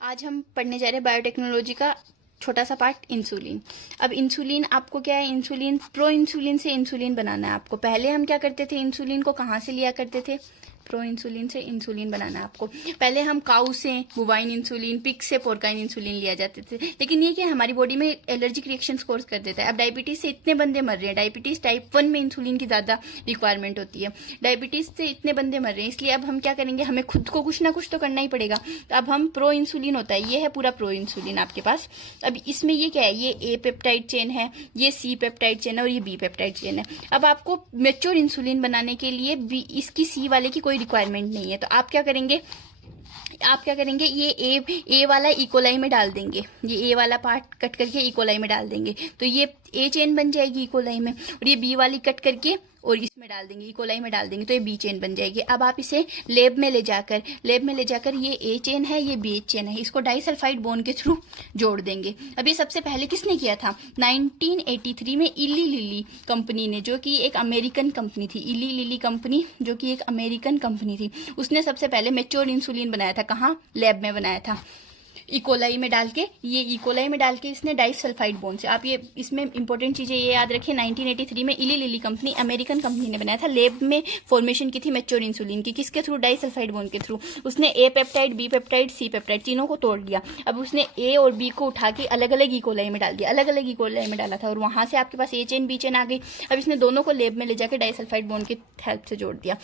आज हम पढ़ने जा रहे हैं बायोटेक्नोलॉजी का छोटा सा पार्ट इंसुलिन। अब इंसुलिन आपको क्या है, इंसुलिन प्रो इंसुलिन से इंसुलिन बनाना है आपको। पहले हम क्या करते थे, इंसुलिन को कहाँ से लिया करते थे, प्रो इंसुलिन से इंसुलिन बनाना है आपको। पहले हम काऊ से बोवाइन इंसुलिन, पिग से पोर्काइन इंसुलिन लिया जाते थे, लेकिन ये क्या हमारी बॉडी में एलर्जिक रिएक्शन कोर्स कर देता है। अब डायबिटीज से इतने बंदे मर रहे हैं, डायबिटीज टाइप 1 में इंसुलिन की ज्यादा रिक्वायरमेंट होती है, डायबिटीज से इतने बंदे मर रहे हैं, इसलिए अब हम क्या करेंगे, हमें खुद को कुछ ना कुछ तो करना ही पड़ेगा। तो अब हम प्रो इंसुलिन होता है, ये है पूरा प्रो इंसुलिन आपके पास। अब इसमें ये क्या है, ये ए पेप्टाइड चेन है, ये सी पेप्टाइड चेन है और ये बी पेप्टाइड चेन है। अब आपको मेच्योर इंसुलिन बनाने के लिए इसकी सी वाले की कोई रिक्वायरमेंट नहीं है, तो आप क्या करेंगे, ये ए वाला इकोलाई में डाल देंगे, ये ए वाला पार्ट कट करके इकोलाई में डाल देंगे, तो ये ए चेन बन जाएगी इकोलाई में, और ये बी वाली कट करके और इसमें डाल देंगे, इकोलाई में डाल देंगे, तो ये बी चेन बन जाएगी। अब आप इसे लैब में ले जाकर ये ए चेन है, ये बी चेन है, इसको डाइसल्फाइड बॉन्ड के थ्रू जोड़ देंगे। अब ये सबसे पहले किसने किया था, 1983 में इली लिली कंपनी ने, जो कि एक अमेरिकन कंपनी थी, इली लिली कंपनी जो कि एक अमेरिकन कंपनी थी, उसने सबसे पहले मेच्योर इंसुलिन बनाया था। कहाँ, लैब में बनाया था, इकोलाई में डाल के, ये इकोलाई में डाल के इसने डाइसल्फाइड बॉन्ड से। आप ये इसमें इंपॉर्टेंट चीजें ये याद रखें, 1983 में इली लिली कंपनी, अमेरिकन कंपनी ने बनाया था, लैब में फॉर्मेशन की थी मेच्योर इंसुलिन की, किसके थ्रू, डाइसल्फाइड बॉन्ड के थ्रू। उसने A peptide, B peptide, C peptide तीनों को तोड़ दिया। अब उसने ए और बी को उठा के अलग अलग इकोलाई में डाल दिया, अलग अलग इकोलाई में डाला था, और वहां से आपके पास ए चेन बी चेन आ गई। अब इसने दोनों को लैब में ले जाकर डाइसल्फाइड बॉन्ड की हेल्प से जोड़ दिया।